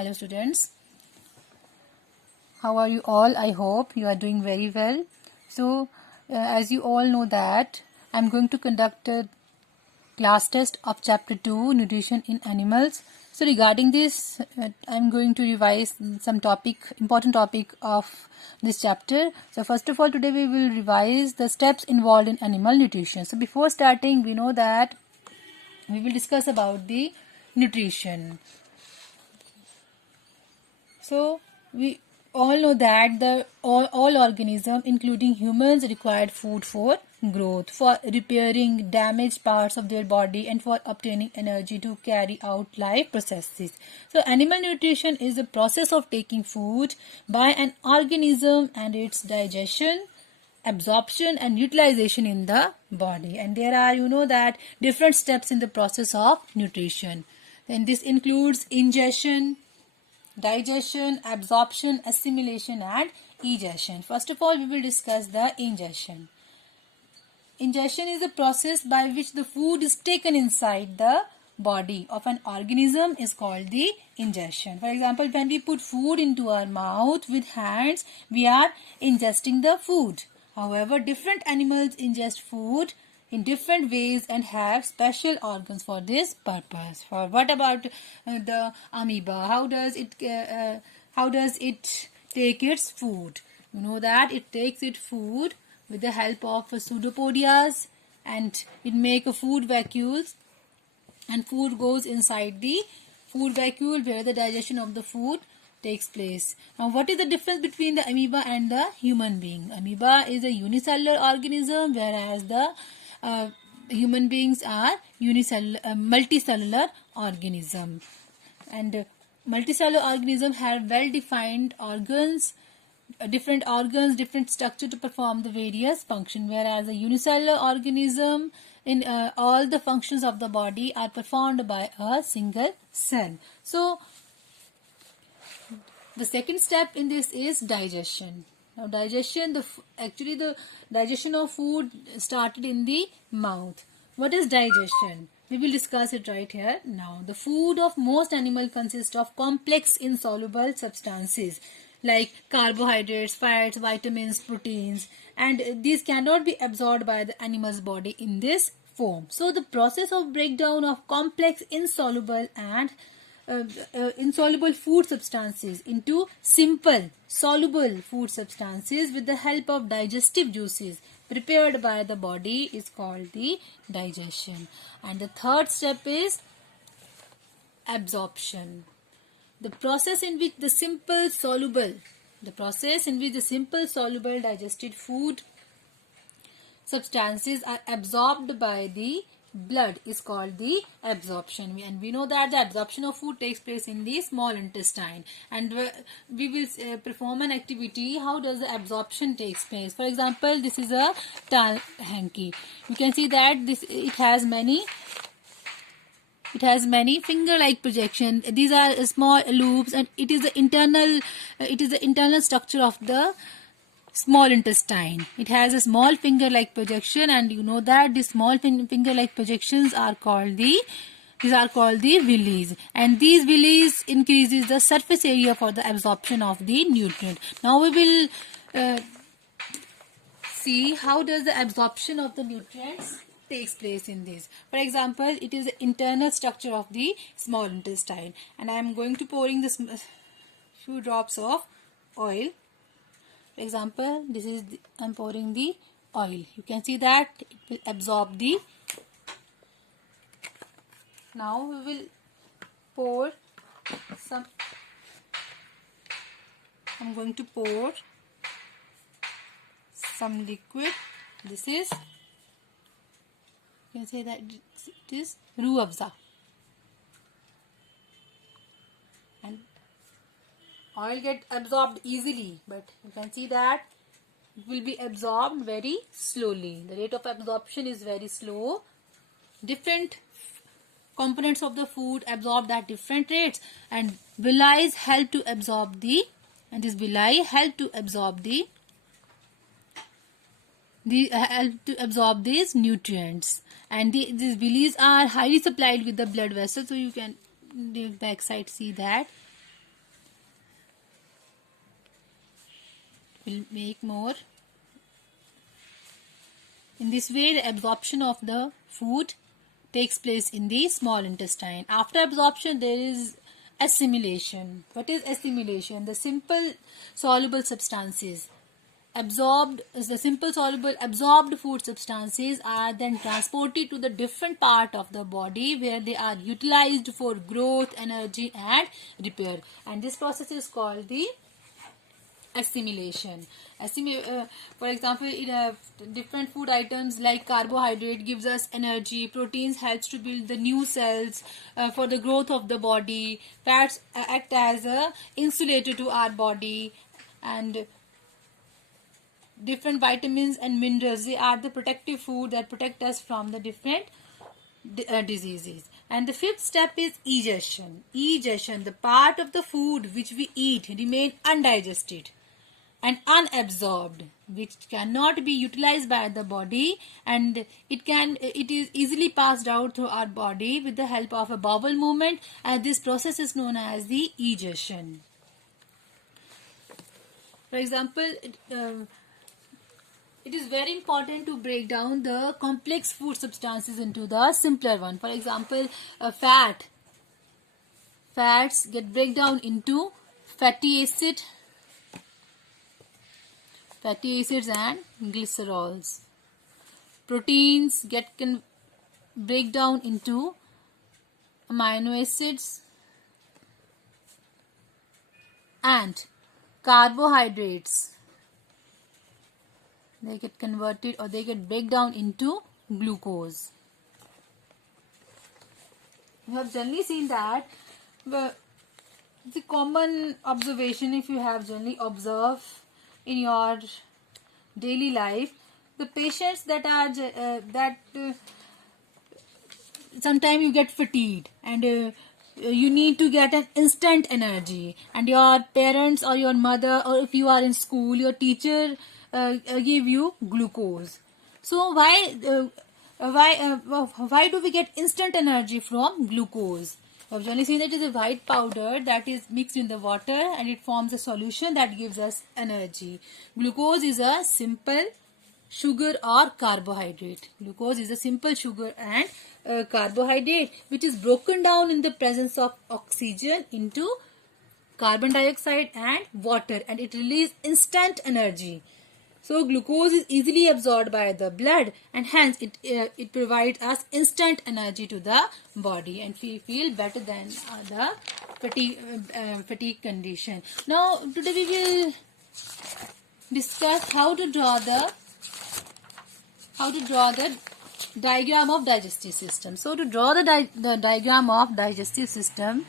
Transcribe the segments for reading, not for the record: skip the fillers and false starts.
Hello students, how are you all? I hope you are doing very well. So as you all know that I am going to conduct a class test of chapter 2 nutrition in animals. So regarding this I am going to revise some important topic of this chapter. So first of all, today we will revise the steps involved in animal nutrition. So before starting, we know that we will discuss about the nutrition. So we all know that all organisms, including humans, require food for growth, for repairing damaged parts of their body, and for obtaining energy to carry out life processes. So animal nutrition is the process of taking food by an organism and its digestion, absorption and utilization in the body. And there are that different steps in the process of nutrition. And this includes ingestion, digestion, absorption, assimilation and egestion. First of all, we will discuss the ingestion. Ingestion is the process by which the food is taken inside the body of an organism is called the ingestion. For example, when we put food into our mouth with hands, we are ingesting the food. However, different animals ingest food in different ways and have special organs for this purpose. For what about the amoeba? How does it take its food? You know that it takes its food with the help of pseudopodias, and it make a food vacuoles, and food goes inside the food vacuole where the digestion of the food takes place. Now, what is the difference between the amoeba and the human being? Amoeba is a unicellular organism, whereas the human beings are multicellular organism. And multicellular organisms have well-defined organs, different structure to perform the various functions, whereas a unicellular organism, in all the functions of the body are performed by a single cell. So the second step in this is digestion. Now digestion, the digestion of food started in the mouth. What is digestion? We will discuss it right here now. The food of most animals consists of complex insoluble substances like carbohydrates, fats, vitamins, proteins, and these cannot be absorbed by the animal's body in this form. So the process of breakdown of complex insoluble and insoluble food substances into simple soluble food substances with the help of digestive juices prepared by the body is called the digestion. And the third step is absorption. The process in which the simple soluble digested food substances are absorbed by the blood is called the absorption. And we know that the absorption of food takes place in the small intestine, and we will perform an activity. How does the absorption takes place? For example, this is a tall hanky. You can see that it has many finger-like projection. These are small loops, and it is the internal structure of the small intestine. It has a small finger-like projection, and you know that the small finger-like projections are called the villi, and these villi increases the surface area for the absorption of the nutrient. Now we will see how does the absorption of the nutrients takes place in this. For example, it is the internal structure of the small intestine, and I am going to pouring this few drops of oil. For example, I am pouring the oil. You can see that it will absorb the. Now we will pour some. I am going to pour some liquid. This is. You can say that it is roux afza, and oil get absorbed easily, but you can see that it will be absorbed very slowly. The rate of absorption is very slow. Different components of the food absorbed at different rates, and villi help to absorb these nutrients, and these villi are highly supplied with the blood vessels. So you can the back side see that will make more. In this way, the absorption of the food takes place in the small intestine. After absorption, there is assimilation. What is assimilation? The simple soluble substances absorbed, the simple soluble absorbed food substances are then transported to the different part of the body where they are utilized for growth, energy and repair. And this process is called the assimilation. For example, different food items like carbohydrate gives us energy, proteins helps to build the new cells for the growth of the body, fats act as a insulator to our body, and different vitamins and minerals, they are the protective food that protect us from the different diseases. And the fifth step is egestion. Egestion, the part of the food which we eat remain undigested and unabsorbed, which cannot be utilized by the body, and it is easily passed out through our body with the help of a bowel movement, and this process is known as the egestion. For example, it is very important to break down the complex food substances into the simpler one. For example, fats get break down into fatty acids and glycerols. Proteins can break down into amino acids, and carbohydrates, they get converted or they get break down into glucose. You have generally seen that the common observation, if you have generally observed in your daily life, the patients that are sometimes you get fatigued and you need to get an instant energy, and your parents or your mother, or if you are in school, your teacher give you glucose. So why do we get instant energy from glucose? I've generally seen that it is a white powder that is mixed in the water and it forms a solution that gives us energy. Glucose is a simple sugar or carbohydrate. Glucose is a simple sugar and carbohydrate which is broken down in the presence of oxygen into carbon dioxide and water, and it releases instant energy. So glucose is easily absorbed by the blood, and hence it provides us instant energy to the body, and we feel better than the fatigue condition. Now today we will discuss how to draw the diagram of digestive system. So to draw the diagram of digestive system,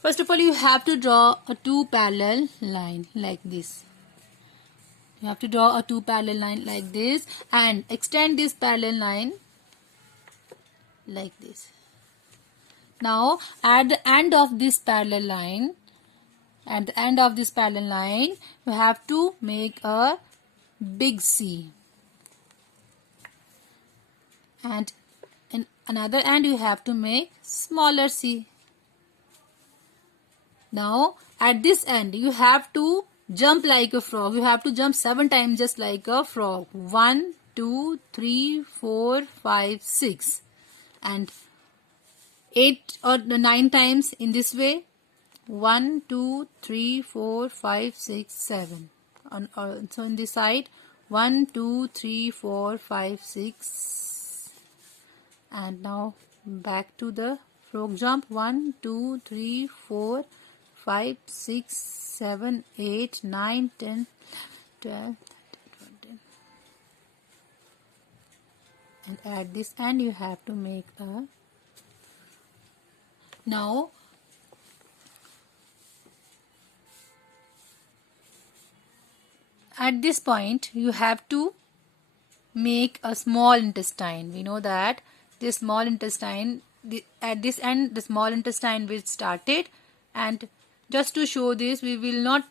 first of all, you have to draw a two parallel line like this. You have to draw a two parallel line like this and extend this parallel line like this. Now, at the end of this parallel line, you have to make a big C. And in another end, you have to make smaller C. Now, at this end, you have to jump like a frog. You have to jump 7 times just like a frog. 1, 2, 3, 4, 5, 6. And 8 or 9 times in this way. 1, 2, 3, 4, 5, 6, 7. So in this side, 1, 2, 3, 4, 5, 6. And now back to the frog jump. 1, 2, 3, 4, 5, 6, 7, 8, 9, 10, 12, 13, 14. And at this end you have to make a. Now at this point you have to make a small intestine. We know that this small intestine, at this end the small intestine will started, and just to show this, we will not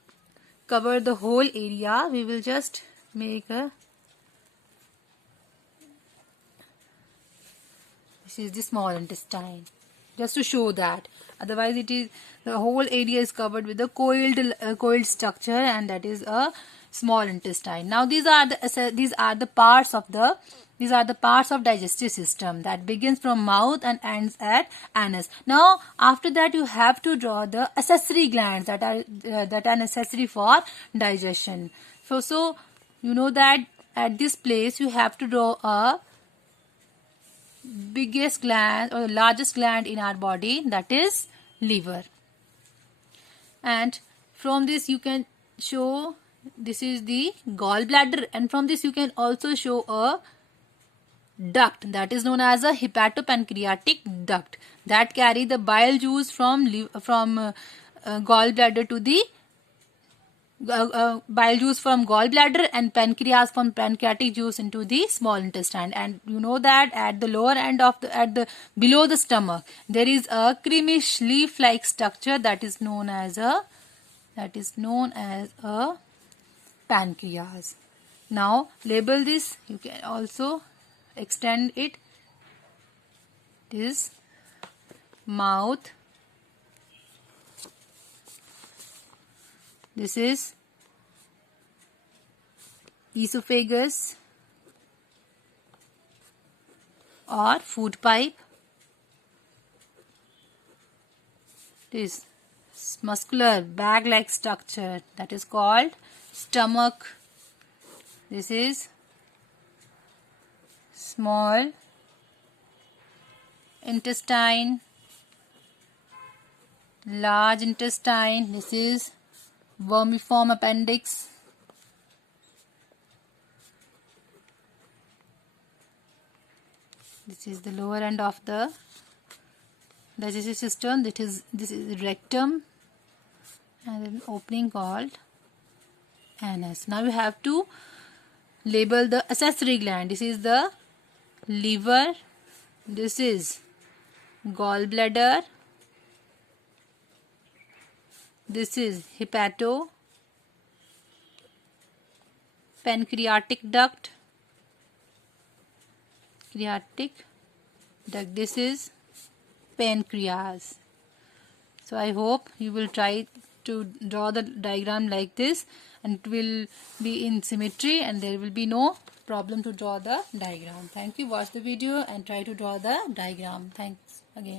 cover the whole area. We will just make a. This is the small intestine. just to show that. Otherwise, it is the whole area is covered with the coiled structure, and that is a small intestine. Now these are the parts of digestive system that begins from mouth and ends at anus. Now after that you have to draw the accessory glands that are necessary for digestion. So you know that at this place you have to draw a biggest gland or the largest gland in our body, that is liver. And from this you can show this is the gallbladder, and from this you can also show a duct that is known as a hepatopancreatic duct that carry the bile juice from gallbladder to the bile juice from gallbladder and pancreas from pancreatic juice into the small intestine. And you know that at the lower end of below the stomach there is a creamish leaf-like structure that is known as a pancreas. Now label this. You can also extend it. This mouth. This is esophagus or food pipe. This muscular bag-like structure that is called stomach. This is small intestine, large intestine. This is vermiform appendix. This is the lower end of the digestive system. This is rectum, and an opening called anus. Now you have to label the accessory gland. This is the liver. This is gallbladder. This is pancreatic duct. This is pancreas. So I hope you will try to draw the diagram like this, and it will be in symmetry and there will be no problem to draw the diagram. Thank you. Watch the video and try to draw the diagram. Thanks.